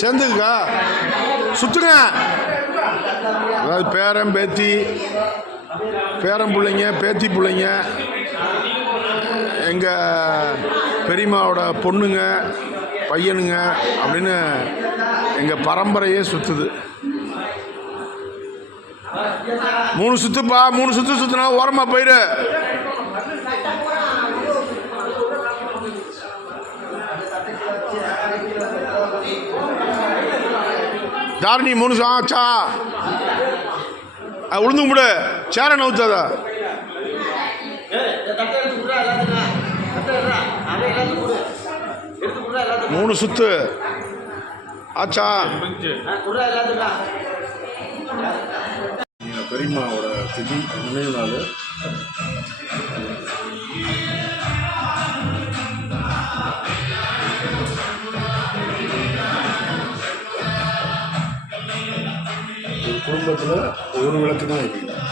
சேர்ந்துக்கா சுத்துங்க. அதாவது பேரன் பேத்தி, பேரன் பிள்ளைங்க, பேத்தி பிள்ளைங்க, எங்கள் பெரியம்மாவோட பொண்ணுங்க, பையனுங்க அப்படின்னு எங்கள் பரம்பரையே சுற்றுது. 3 சுற்றுப்பா, 3 சுற்று சுற்றினா ஓரமாக போயிரு. தாரணி 3 ஆச்சா? உளுந்து கும்பிடு, சேர நவுத்தாதா. 3 சுத்து ஆச்சா? பெரியம்மாவோட திதி நினைவு நாள். ஒரு குடும்பத்தில் ஒரு விளக்கு தான் வைக்கணும்.